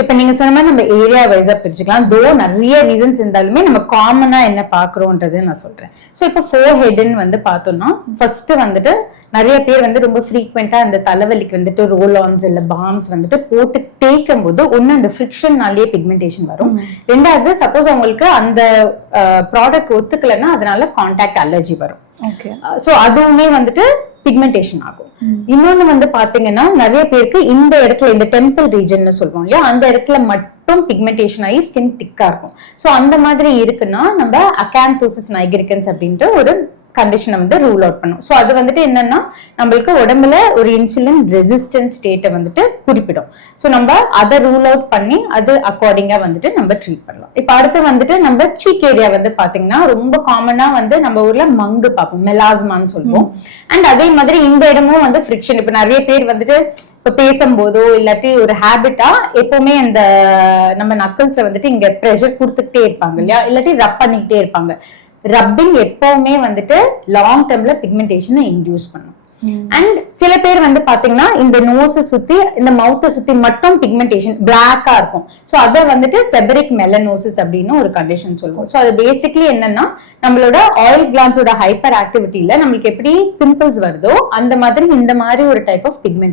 இப்ப நீங்க சொன்ன மாதிரி நம்ம ஏரியா வைஸா பிரிச்சுக்கலாம். தோ நிறைய ரீசன்ஸ் இருந்தாலுமே நம்ம காமனா என்ன பாக்குறோம்ன்றது நான் சொல்றேன். சோ இப்ப ஃபோர் ஹெட்னு வந்து பார்த்தோம்னா ஃபர்ஸ்ட் வந்துட்டு நிறைய பேர் வந்து ரொம்ப ஃப்ரீக்வெண்டா அந்த தலைவலிக்கு வந்துட்டு ரோல் ஆன்ஸ் இல்ல பாம்ஸ் வந்துட்டு போட்டு தேய்க்கும் போது ஒண்ணு அந்த ஃபிரிக்ஷன்னாலேயே பிக்மெண்டேஷன் வரும். ரெண்டாவது சப்போஸ் அவங்களுக்கு அந்த ப்ராடக்ட் ஒத்துக்கலைன்னா அதனால கான்டாக்ட் அலர்ஜி வரும். சோ அதுவுமே வந்துட்டு பிக்மெண்டேஷன் ஆகும். இன்னொன்னு வந்து பாத்தீங்கன்னா நிறைய பேருக்கு இந்த இடத்துல இந்த டெம்பிள் ரீஜன் சொல்லுவோம் இல்லையா, அந்த இடத்துல மட்டும் பிக்மெண்டேஷன் ஆகி ஸ்கின் திக்கா இருக்கும். சோ அந்த மாதிரி இருக்குன்னா நம்ம அகாந்தோசிஸ் நைகிரிகன்ஸ் அப்படின்ற ஒரு கண்டிஷனை வந்து ரூல் அவுட் பண்ணும். ஸோ அது வந்துட்டு என்னன்னா நம்மளுக்கு உடம்புல ஒரு இன்சுலின் ரெசிஸ்டன்ட் ஸ்டேட்டை வந்துட்டு குறிப்பிடும். ஸோ நம்ம அதை ரூல் அவுட் பண்ணி அது அக்கார்டிங்கா வந்துட்டு நம்ம ட்ரீட் பண்ணலாம். இப்போ அடுத்து வந்துட்டு நம்ம சீக் ஏரியா வந்து பாத்தீங்கன்னா ரொம்ப காமனா வந்து நம்ம ஊர்ல மங்கு பார்ப்போம், மெலாஸ்மான்னு சொல்லுவோம். அண்ட் அதே மாதிரி இந்த இடமும் வந்து ஃப்ரிக்ஷன். இப்போ நிறைய பேர் வந்துட்டு இப்ப பேசும்போதோ இல்லாட்டி ஒரு ஹேபிட்டா எப்பவுமே அந்த நம்ம நக்கல்ஸை வந்துட்டு இங்க ப்ரெஷர் கொடுத்துக்கிட்டே இருப்பாங்க இல்லையா, இல்லாட்டி ரப் பண்ணிக்கிட்டே இருப்பாங்க. ரப்பிங் எப்பவுமே வந்துட்டு லாங் டேர்ம்ல பிக்மெண்டேஷனை இன்டியூஸ் பண்ணும். அண்ட் சில பேர் வந்து பாத்தீங்கன்னா இந்த நோஸை சுத்தி இந்த மவுத்தை சுத்தி மட்டும் பிக்மெண்டேஷன் பிளாக்கா இருக்கும். சோ அதை வந்துட்டு செபரிக் மெலனோசிஸ் அப்படின்னு ஒரு கண்டிஷன் சொல்லுவோம். சோ அது பேசிக்லி என்னன்னா நம்மளோட ஆயில் கிளான்ஸோட ஹைப்பர் ஆக்டிவிட்டியில நம்மளுக்கு எப்படி பிம்பிள்ஸ் வருதோ அந்த மாதிரி இந்த மாதிரி ஒரு டைப் ஆஃப் பிக்மெண்டேஷன்